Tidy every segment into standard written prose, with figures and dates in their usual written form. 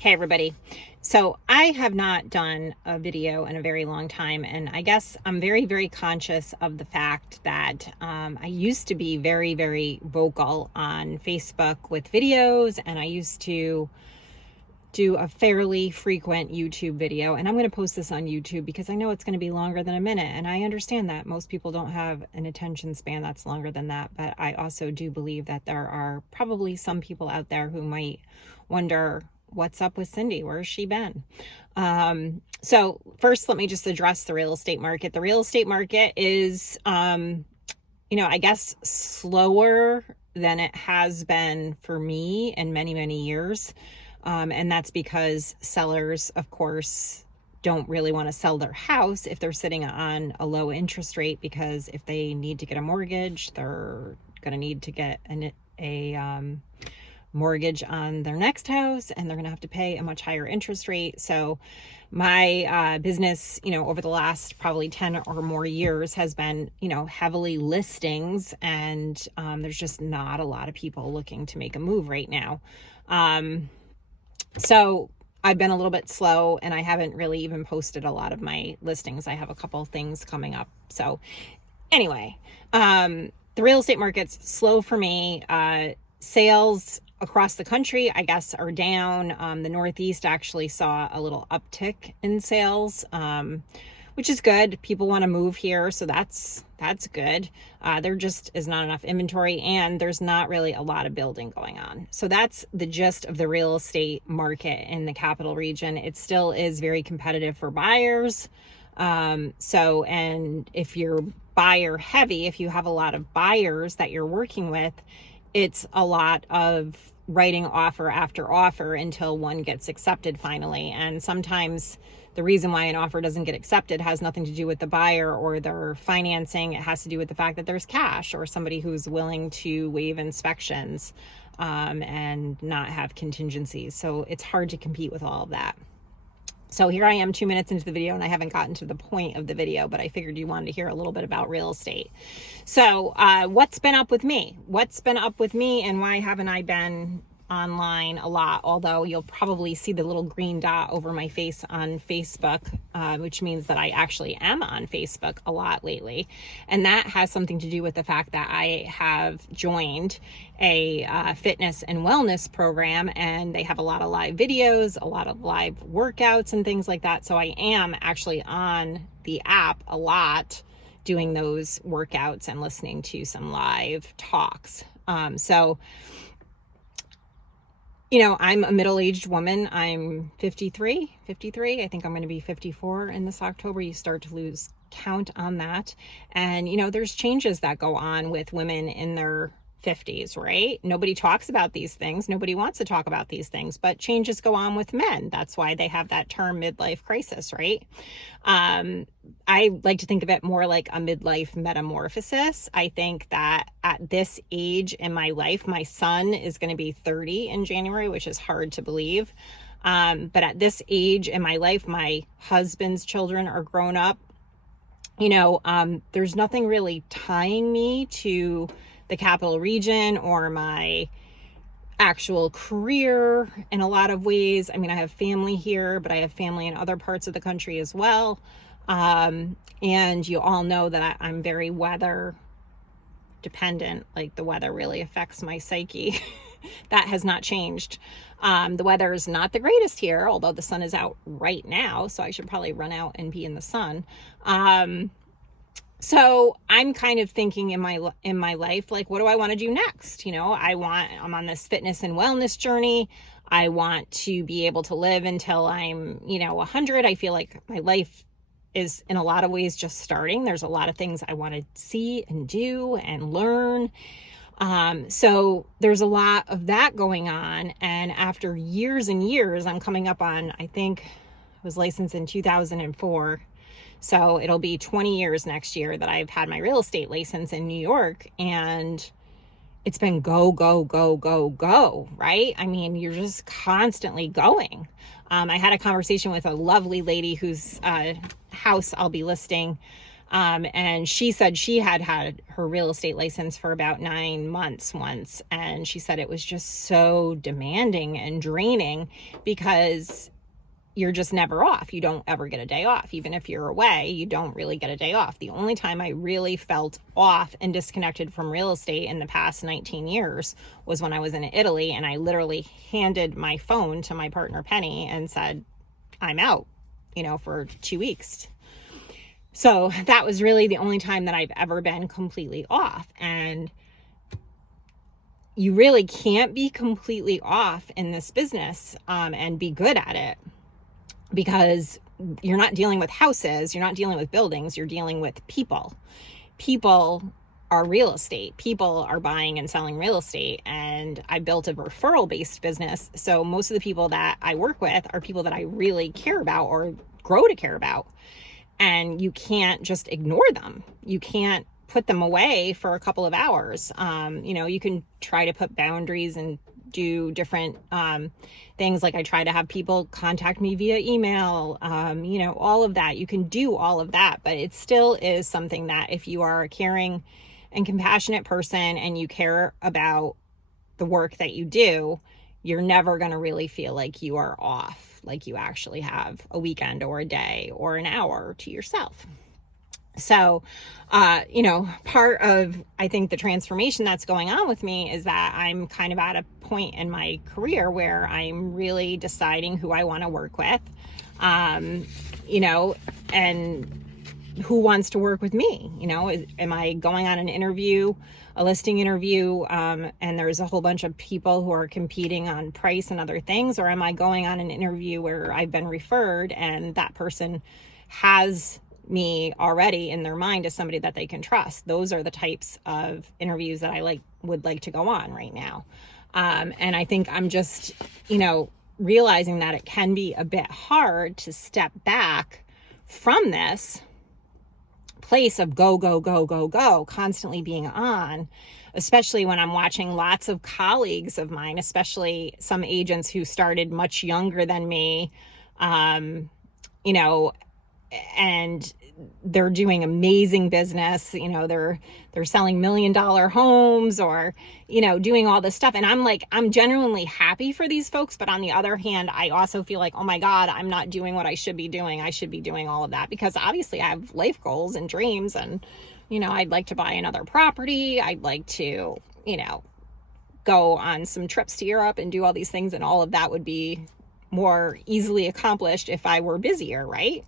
Hey everybody. So I have not done a video in a very long time, and I guess I'm very, very conscious of the fact that I used to be very, very vocal on Facebook with videos, and I used to do a fairly frequent YouTube video, and I'm going to post this on YouTube because I know it's going to be longer than a minute, and I understand that most people don't have an attention span that's longer than that, but I also do believe that there are probably some people out there who might wonder, what's up with Cindy? Where's she been? So first, let me just address the real estate market. The real estate market is, I guess slower than it has been for me in many, many years. And that's because sellers, of course, don't really want to sell their house if they're sitting on a low interest rate, because if they need to get a mortgage, they're going to need to get a mortgage on their next house, and they're going to have to pay a much higher interest rate. So my business, over the last probably 10 or more years has been, heavily listings, and there's just not a lot of people looking to make a move right now. So I've been a little bit slow, and I haven't really even posted a lot of my listings. I have a couple things coming up. So anyway, the real estate market's slow for me. Sales across the country, I guess, are down. The Northeast actually saw a little uptick in sales, which is good. People want to move here, so that's good. There just is not enough inventory, and there's not really a lot of building going on. So that's the gist of the real estate market in the capital region. It still is very competitive for buyers. And if you're buyer heavy, if you have a lot of buyers that you're working with, it's a lot of writing offer after offer until one gets accepted finally. And sometimes the reason why an offer doesn't get accepted has nothing to do with the buyer or their financing. It has to do with the fact that there's cash or somebody who's willing to waive inspections and not have contingencies. So it's hard to compete with all of that. So here I am 2 minutes into the video, and I haven't gotten to the point of the video, but I figured you wanted to hear a little bit about real estate. So what's been up with me? What's been up with me, and why haven't I been online a lot? Although you'll probably see the little green dot over my face on Facebook, which means that I actually am on Facebook a lot lately. And that has something to do with the fact that I have joined a fitness and wellness program, and they have a lot of live videos, a lot of live workouts and things like that. So I am actually on the app a lot doing those workouts and listening to some live talks. I'm a middle-aged woman. I'm 53. I think I'm going to be 54 in this October. You start to lose count on that. And, there's changes that go on with women in their 50s, right? Nobody talks about these things. Nobody wants to talk about these things, but changes go on with men. That's why they have that term midlife crisis, right? I like to think of it more like a midlife metamorphosis. I think that at this age in my life, my son is going to be 30 in January, which is hard to believe. But at this age in my life, my husband's children are grown up. There's nothing really tying me to the capital region or my actual career in a lot of ways. I mean, I have family here, but I have family in other parts of the country as well. And you all know that I'm very weather dependent. Like, the weather really affects my psyche. That has not changed. The weather is not the greatest here, although the sun is out right now, so I should probably run out and be in the sun. So I'm kind of thinking in my life, like, what do I want to do next? I'm on this fitness and wellness journey. I want to be able to live until I'm, 100. I feel like my life is in a lot of ways just starting. There's a lot of things I want to see and do and learn. So there's a lot of that going on. And after years and years, I'm coming up on, I think I was licensed in 2004. So it'll be 20 years next year that I've had my real estate license in New York, and it's been go, go, go, go, go, right? I mean, you're just constantly going. I had a conversation with a lovely lady whose house I'll be listing And she said she had had her real estate license for about 9 months once. And she said it was just so demanding and draining because you're just never off. You don't ever get a day off. Even if you're away, you don't really get a day off. The only time I really felt off and disconnected from real estate in the past 19 years was when I was in Italy, and I literally handed my phone to my partner Penny and said, I'm out, for 2 weeks. So that was really the only time that I've ever been completely off. And you really can't be completely off in this business and be good at it, because you're not dealing with houses, you're not dealing with buildings, you're dealing with people. People are real estate. People are buying and selling real estate. And I built a referral-based business. So most of the people that I work with are people that I really care about or grow to care about. And you can't just ignore them. You can't put them away for a couple of hours. You can try to put boundaries and do different things. Like I try to have people contact me via email, all of that. You can do all of that, but it still is something that if you are a caring and compassionate person and you care about the work that you do, you're never going to really feel like you are off, like you actually have a weekend or a day or an hour to yourself. So, part of, I think, the transformation that's going on with me is that I'm kind of at a point in my career where I'm really deciding who I want to work with, and who wants to work with me. Am I going on an interview, a listing interview, and there's a whole bunch of people who are competing on price and other things? Or am I going on an interview where I've been referred and that person has me already in their mind as somebody that they can trust? Those are the types of interviews that I would like to go on right now. And I think I'm just, realizing that it can be a bit hard to step back from this place of go, go, go, go, go, constantly being on, especially when I'm watching lots of colleagues of mine, especially some agents who started much younger than me, and they're doing amazing business. They're selling $1 million homes or, doing all this stuff. And I'm genuinely happy for these folks. But on the other hand, I also feel like, oh my God, I'm not doing what I should be doing. I should be doing all of that because obviously I have life goals and dreams and, I'd like to buy another property. I'd like to, go on some trips to Europe and do all these things. And all of that would be more easily accomplished if I were busier, right?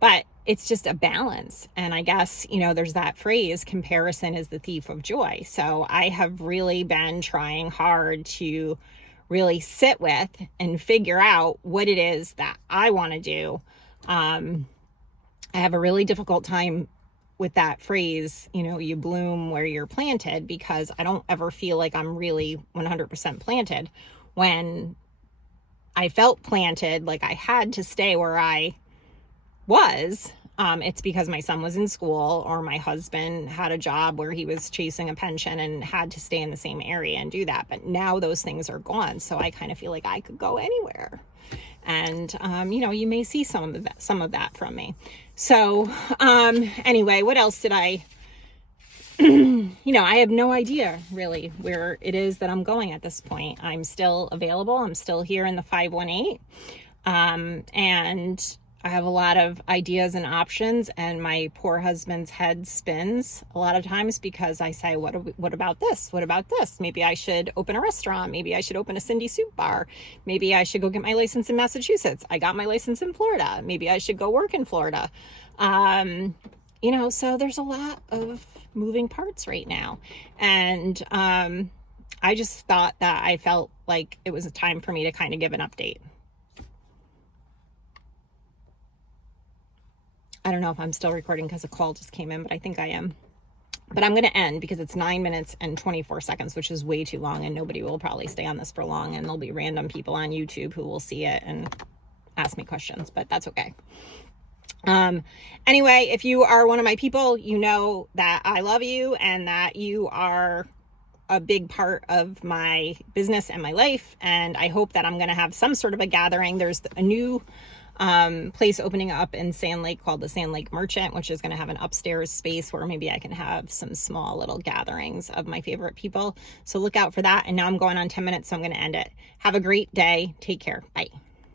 But it's just a balance. And I guess, there's that phrase, comparison is the thief of joy. So I have really been trying hard to really sit with and figure out what it is that I want to do. I have a really difficult time with that phrase, you bloom where you're planted, because I don't ever feel like I'm really 100% planted. When I felt planted, like I had to stay where I was, it's because my son was in school or my husband had a job where he was chasing a pension and had to stay in the same area and do that. But now those things are gone. So I kind of feel like I could go anywhere. And, you may see some of that from me. So, anyway, what else did I have no idea really where it is that I'm going at this point. I'm still available. I'm still here in the 518. And I have a lot of ideas and options, and my poor husband's head spins a lot of times because I say, what about this? What about this? Maybe I should open a restaurant. Maybe I should open a Cindy soup bar. Maybe I should go get my license in Massachusetts. I got my license in Florida. Maybe I should go work in Florida. So there's a lot of moving parts right now. And I just thought that I felt like it was a time for me to kind of give an update. I don't know if I'm still recording because a call just came in, but I think I am. But I'm going to end because it's 9 minutes and 24 seconds, which is way too long, and nobody will probably stay on this for long, and there'll be random people on YouTube who will see it and ask me questions, but that's okay. Anyway, if you are one of my people, you know that I love you and that you are a big part of my business and my life. And I hope that I'm going to have some sort of a gathering. There's a new place opening up in Sand Lake called the Sand Lake Merchant, which is going to have an upstairs space where maybe I can have some small little gatherings of my favorite people. So look out for that. And now I'm going on 10 minutes, so I'm going to end it. Have a great day. Take care. Bye.